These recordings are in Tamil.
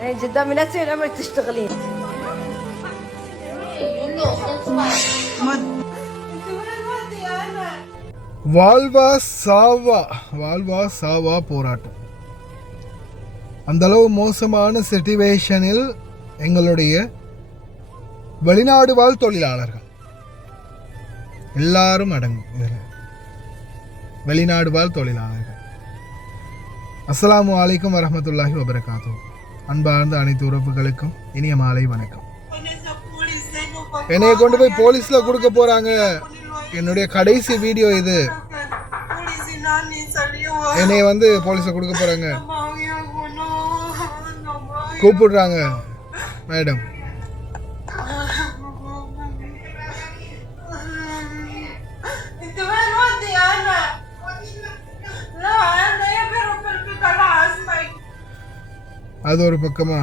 يعني جدا من السنة لما تشتغلين வாழ்வா சாவா போராட்டம். அந்த அளவு மோசமான சிச்சுவேஷனில் எங்களுடைய வெளிநாடு வாழ் தொழிலாளர்கள் எல்லாரும் அடங்கும் இதில். வெளிநாடு வாழ் தொழிலாளர்கள். அஸ்ஸலாமு அலைக்கும் வரஹ்மத்துல்லாஹி வபரகாத்துஹு. அன்பார்ந்த அனைத்து உறவுகளுக்கும் இனிய மாலை வணக்கம். என்னைய கொண்டு போய் போலீஸ்ல கொடுக்க போறாங்க. என்னுடைய கடைசி வீடியோ இது. என்னைய போலீஸ்ல கொடுக்க போறாங்க, கூப்பிடுறாங்க மேடம். அது ஒரு பக்கமா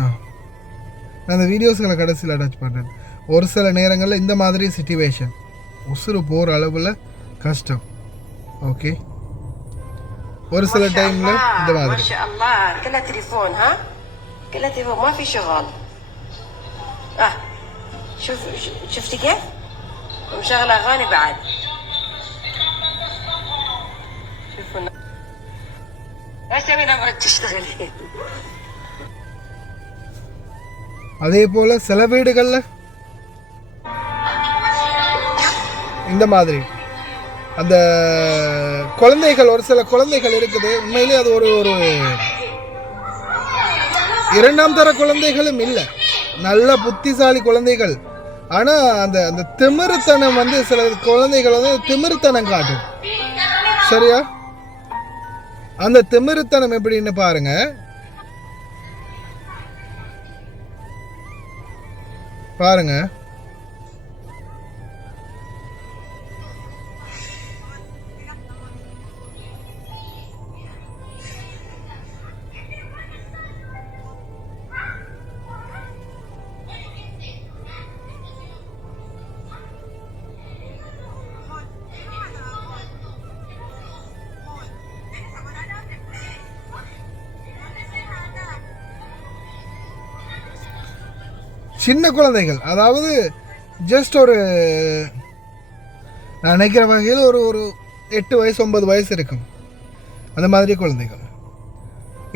நான் அந்த வீடியோஸ்களை கடைசியில் அட்டாச் பண்ணுறேன். ஒரு சில நேரங்களில் இந்த மாதிரி சிச்சுவேஷன் உசுறு போகிற அளவில் கஷ்டம். ஓகே, ஒரு சில டைமில் இந்த மாதிரி كلها تليفون ما في شغل. شفتي كيف ومشغله اغاني بعد. شوفوا ايش تبي لما تشتغلي. அதே போல் சில வீடுகளில் இந்த மாதிரி அந்த குழந்தைகள், ஒரு சில குழந்தைகள் இருக்குது. உண்மையிலே அது ஒரு இரண்டாம் தர குழந்தைகளும் இல்லை, நல்ல புத்திசாலி குழந்தைகள். ஆனால் அந்த அந்த திமிருத்தனம் சில குழந்தைகள் திமிருத்தனம் காட்டும். சரியா? அந்த திமிருத்தனம் எப்படின்னு பாருங்க. பாருங்க, சின்ன குழந்தைகள், அதாவது ஜஸ்ட் ஒரு நான் நினைக்கிற வகையில் ஒரு 8 வயசு 9 வயசு இருக்கும். அந்த மாதிரி குழந்தைகள்.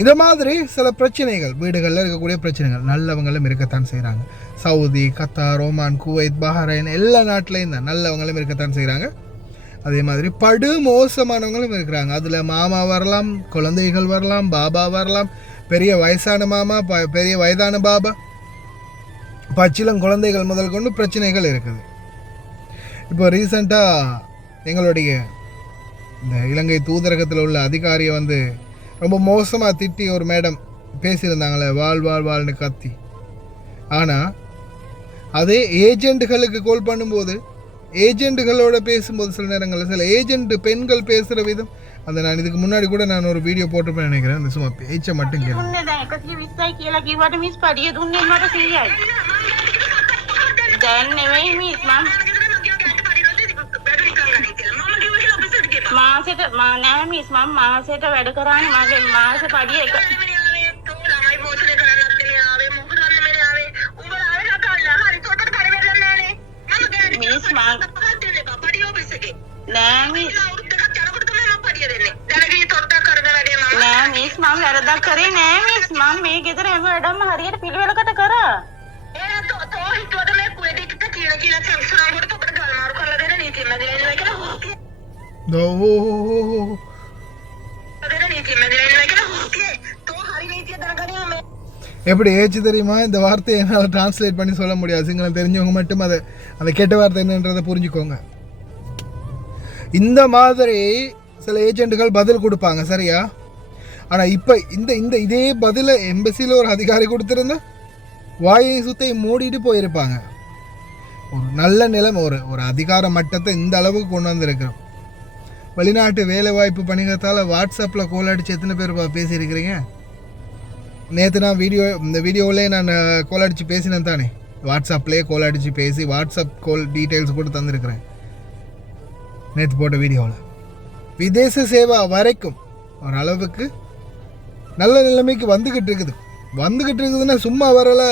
இந்த மாதிரி சில பிரச்சனைகள், வீடுகளில் இருக்கக்கூடிய பிரச்சனைகள் நல்லவங்களும் இருக்கத்தான் செய்கிறாங்க. Saudi, Qatar, Oman, Kuwait, Bahrain எல்லா நாட்டிலையும் தான் நல்லவங்களும் இருக்கத்தான் செய்கிறாங்க. அதே மாதிரி படு மோசமானவங்களும் இருக்கிறாங்க. அதில் மாமா வரலாம், குழந்தைகள் வரலாம், பாபா வரலாம், பெரிய வயசான மாமா, பெரிய வயதான பாபா, பச்சிலம் குழந்தைகள் முதல் கொண்டு பிரச்சனைகள் இருக்குது. இப்போ ரீசண்டாக எங்களுடைய இந்த இலங்கை தூதரகத்தில் உள்ள அதிகாரியை ரொம்ப மோசமாக திட்டி ஒரு மேடம் பேசியிருந்தாங்களே, வாழ்னு கத்தி. ஆனால் அதே ஏஜெண்ட்டுகளுக்கு கால் பண்ணும்போது, ஏஜெண்ட்டுகளோட பேசும்போது சில நேரங்களில் சில ஏஜெண்ட் பெண்கள் பேசுகிற விதம் நான் இதுக்கு முன்னாடி கூட நான் ஒரு வீடியோ போட்டுப்பேன் நினைக்கிறேன். அந்த சும்மா பேச்சை மட்டும் கேட்க මාසෙට නෑ මිස් මම මාසෙට වැඩ කරානේ මගේ මාසෙ පඩිය එක මිස් මම නෑ මිස් නෑ මිස් මම වැරදක් කරේ නෑ මිස් මම මේ ගෙදර හැම වැඩම හරියට පිළිවෙලකට කරා. எப்படி ஏச்சு தெரியுமா? இந்த வார்த்தையை என்னால் டிரான்ஸ்லேட் பண்ணி சொல்ல முடியாது. சிங்களம் தெரிஞ்சவங்க மட்டும் அதை கெட்ட வார்த்தை என்னன்றதை புரிஞ்சுக்கோங்க. இந்த மாதிரி சில ஏஜென்ட்டுகள் பதில் கொடுப்பாங்க, சரியா? ஆனால் இப்போ இதே பதிலை எம்பசியில் ஒரு அதிகாரி கொடுத்துருந்தா வாயை சுத்தை மூடிட்டு போயிருப்பாங்க. ஒரு நல்ல நிலைமை, ஒரு அதிகார மட்டத்தை இந்த அளவுக்கு கொண்டு வந்திருக்கிறோம். வெளிநாட்டு வேலைவாய்ப்பு பணிகத்தால் வாட்ஸ்அப்பில் கோல் அடித்து எத்தனை பேர் பேசியிருக்கிறீங்க? நேற்று நான் இந்த வீடியோவிலே நான் கோல் அடித்து பேசினேன் தானே. வாட்ஸ்அப்லேயே கோல் அடித்து பேசி வாட்ஸ்அப் கோல் டீட்டெயில்ஸ் கூட தந்துருக்கிறேன் நேற்று போட்ட வீடியோவில். விதேச சேவை வரைக்கும் ஒரு அளவுக்கு நல்ல நிலைமைக்கு வந்துக்கிட்டு இருக்குது. வந்துக்கிட்டு இருக்குதுன்னா சும்மா வரலை.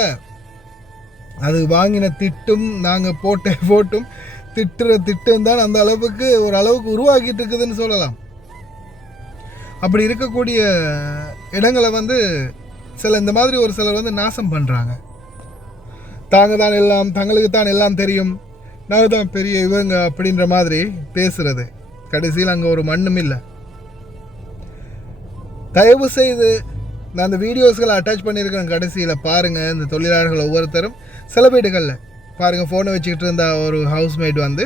அது வாங்கின திட்டும் நாங்கள் போட்டும் திட்டம் தான் அந்த அளவுக்கு ஒரு அளவுக்கு உருவாக்கிட்டு இருக்குதுன்னு சொல்லலாம். அப்படி இருக்கக்கூடிய இடங்களை வந்து இந்த மாதிரி ஒரு சிலர் வந்து நாசம் பண்ணுறாங்க. தங்களுக்கு தான் எல்லாம் தெரியும், நாங்கள் தான் பெரிய இவங்க அப்படின்ற மாதிரி பேசுறது. கடைசியில் அங்கே ஒரு மண்ணும் இல்லை. தயவு செய்து நான் அந்த வீடியோஸ்களை அட்டாச் பண்ணியிருக்கேன், கடைசியில் பாருங்கள். இந்த தொழிலாளர்கள் ஒவ்வொருத்தரும் சில வீடுகளில் பாருங்கள், ஃபோனை வச்சுக்கிட்டு இருந்த ஒரு ஹவுஸ்மேட் வந்து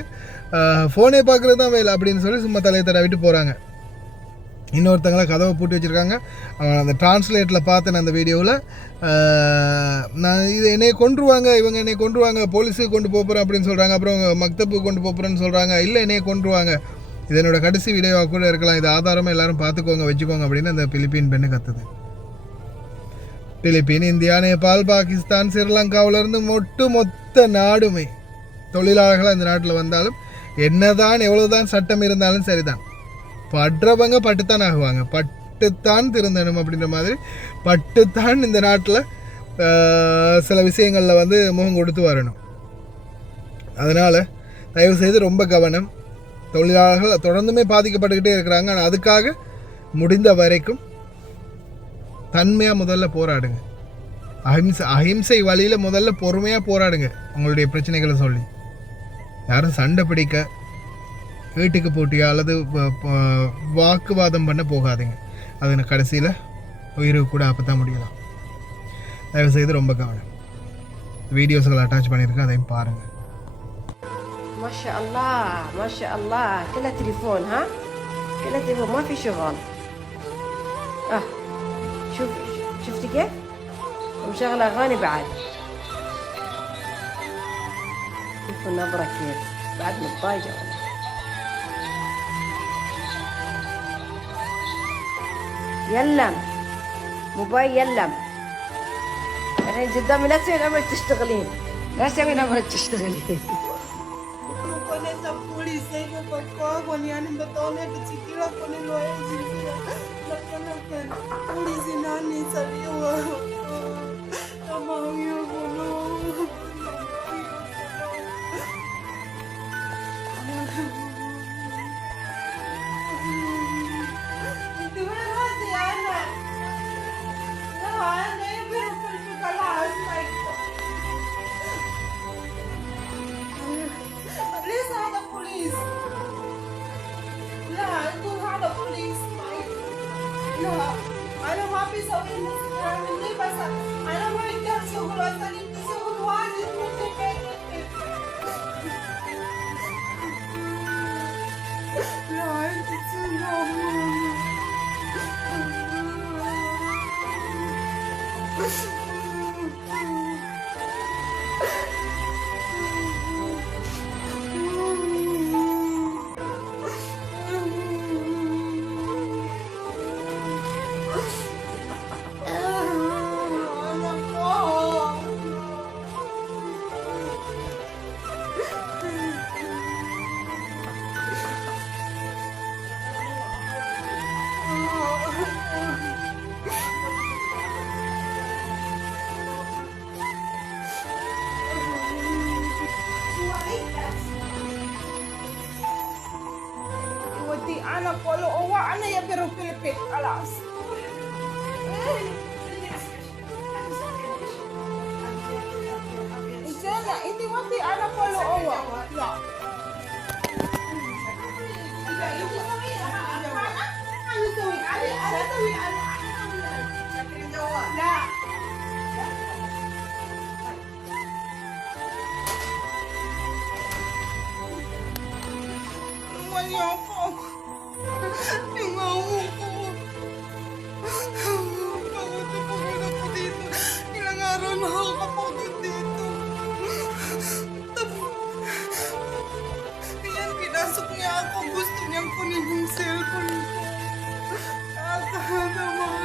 ஃபோனே பார்க்குறது தான் வேலை அப்படின்னு சொல்லி சும்மா தலையை தடவிட்டு போகிறாங்க. இன்னொருத்தங்களை கதவை பூட்டி வச்சுருக்காங்க. அந்த டிரான்ஸ்லேட்டில் பார்த்தேன் அந்த வீடியோவில். நான் இது என்னையை கொண்டுருவாங்க, இவங்க என்னை கொண்டுருவாங்க, போலீஸுக்கு கொண்டு போகிறேன் அப்படின்னு சொல்கிறாங்க. அப்புறம் மக்தப்புக்கு கொண்டு போகிறேன்னு சொல்கிறாங்க. இல்லை, என்னையை கொண்டுருவாங்க, இது என்னோட கடைசி வீடியோவாக கூட இருக்கலாம், இது ஆதாரமாக எல்லோரும் பார்த்துக்கோங்க, வச்சுக்கோங்க அப்படின்னு அந்த பிலிப்பீன் பெண்ணு கத்துது. பிலிப்பீன், இந்தியா, நேபாள், பாகிஸ்தான், ஸ்ரீலங்காவிலேருந்து மொத்த நாடுமே தொழிலாளர்களாக இந்த நாட்டில் வந்தாலும் என்னதான் எவ்வளோதான் சட்டம் இருந்தாலும் சரிதான், படுறவங்க பட்டுத்தான் ஆகுவாங்க, பட்டுத்தான் திருந்தணும் அப்படின்ற மாதிரி பட்டுத்தான் இந்த நாட்டில் சில விஷயங்களில் வந்து முகம் கொடுத்து வரணும். அதனால் தயவுசெய்து ரொம்ப கவனம். தொழிலாளர்கள் தொடர்ந்துமே பாதிக்கப்பட்டுக்கிட்டே இருக்கிறாங்க. ஆனால் அதுக்காக முடிந்த வரைக்கும் தன்மையாக முதல்ல போராடுங்க. அஹிம்சை வழியில் முதல்ல பொறுமையாக போராடுங்க. உங்களுடைய பிரச்சனைகளை சொல்லி யாரும் சண்டை பிடிக்க, வீட்டுக்கு போட்டியா அல்லது வாக்குவாதம் பண்ண போகாதீங்க. அது கடைசியில் உயிருக்கு கூட அப்பதான் முடியலாம். தயவுசெய்து ரொம்ப கவனம். வீடியோஸ்களை அட்டாச் பண்ணியிருக்கேன், அதையும் பாருங்கள். ما شاء الله ما شاء الله كلها تليفون. ها كلها تليفون ما في شغل. شفتي كيف ومشغله اغاني بعد. شوفوا النظرة كيف بعد متضايقة. يلم موبايل يلم. الحين قدامي لا تسوي نمرة تشتغلين، لا تسوي نمرة تشتغلين. أنا ما في سوي مني بس أنا ما أقدر شغل أصلي شغل واجد لا أنت أنا بقوله هو أنا يبي أروح فيلبين خلاص. زينة أنت ودي أنا بقوله هو لا. لا pinasoknya ako, gusto niyang kunin yung cellphone ko. Sana mahal.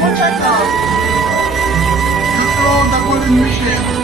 Muchacha, you throw the golden mission.